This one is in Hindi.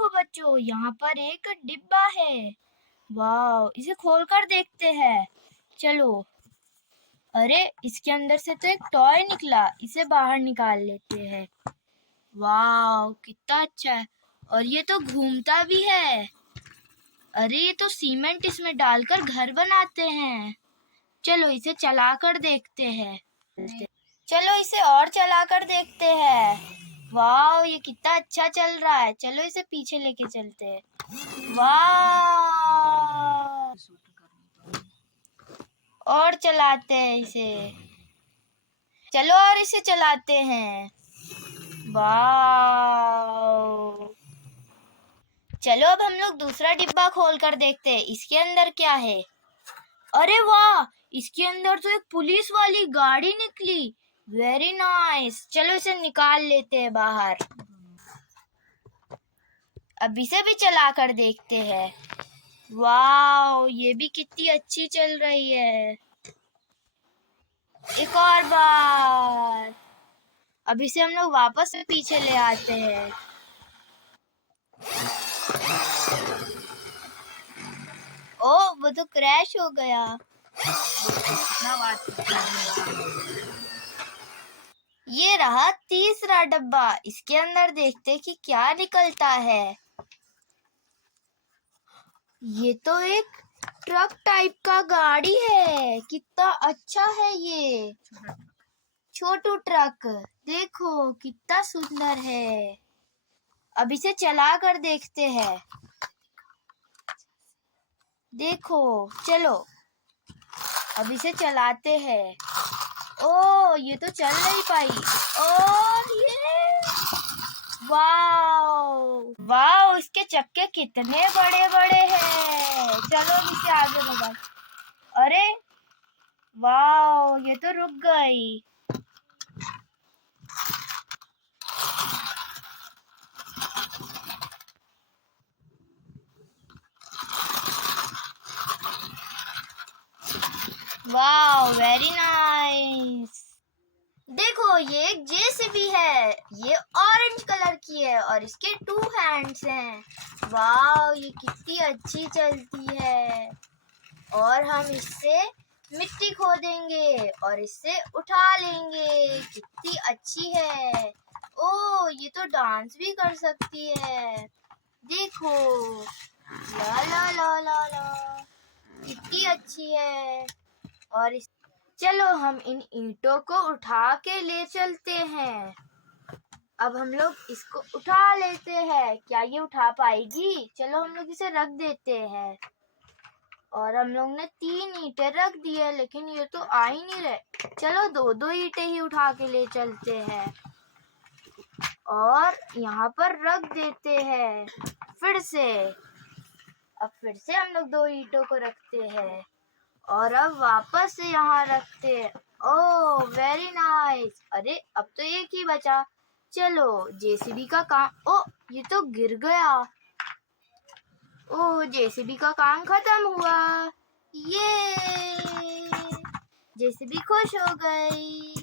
देखो बच्चों, यहाँ पर एक डिब्बा है। वाह, इसे खोलकर देखते हैं। चलो। अरे, इसके अंदर से तो एक टॉय निकला, इसे बाहर निकाल लेते हैं। वाह, कितना अच्छा है। और ये तो घूमता भी है। अरे, ये तो सीमेंट इसमें डालकर घर बनाते हैं। चलो इसे चलाकर देखते हैं। चलो इसे और चलाकर देखते हैं। वाह, ये कितना अच्छा चल रहा है। चलो इसे पीछे लेके चलते हैं। वाह, और चलाते हैं इसे। चलो और इसे चलाते हैं। वाह, चलो अब हम लोग दूसरा डिब्बा खोल कर देखते हैं इसके अंदर क्या है। अरे वाह, इसके अंदर तो एक पुलिस वाली गाड़ी निकली। Very nice. चलो इसे निकाल लेते हैं बाहर। अब इसे भी चला कर देखते हैं। वाह, ये भी कितनी अच्छी चल रही है। एक और बार। अब इसे हम लोग वापस से पीछे ले आते हैं। ओ, वो तो क्रैश हो गया। ये रहा तीसरा डब्बा। इसके अंदर देखते कि क्या निकलता है। ये तो एक ट्रक टाइप का गाड़ी है। कितना अच्छा है ये। छोटू ट्रक, देखो कितना सुंदर है। अब इसे चला कर देखते हैं। देखो, चलो अब इसे चलाते हैं। ओ, ये तो चल नहीं पाई। और ये वाह वाह, इसके चक्के कितने बड़े बड़े हैं। चलो अब इसे आगे बढ़ा। अरे वाह, ये तो रुक गई। वाह, वेरी नाइस। देखो, ये एक जेसीबी है। ये ऑरेंज कलर की है और इसके 2 हैंड्स हैं। वाह, ये कितनी अच्छी चलती है। और हम इससे मिट्टी खोदेंगे और इससे उठा लेंगे। कितनी अच्छी है। ओ, ये तो डांस भी कर सकती है। देखो, ला ला ला ला ला, कितनी अच्छी है। और चलो हम इन ईंटों को उठा के ले चलते हैं। अब हम लोग इसको उठा लेते हैं। क्या ये उठा पाएगी? चलो हम लोग इसे रख देते हैं। और हम लोग ने 3 ईंटें रख दी है, लेकिन ये तो आ ही नहीं रहे। चलो 2-2 ईंटें ही उठा के ले चलते हैं और यहाँ पर रख देते हैं। फिर से हम लोग 2 ईंटों को रखते हैं और अब वापस से यहाँ रखते हैं। ओह, वेरी नाइस। अरे, अब तो एक ही बचा। चलो जेसीबी का काम। ओ, ये तो गिर गया। ओह, जेसीबी का काम खत्म हुआ। ये जेसीबी खुश हो गई।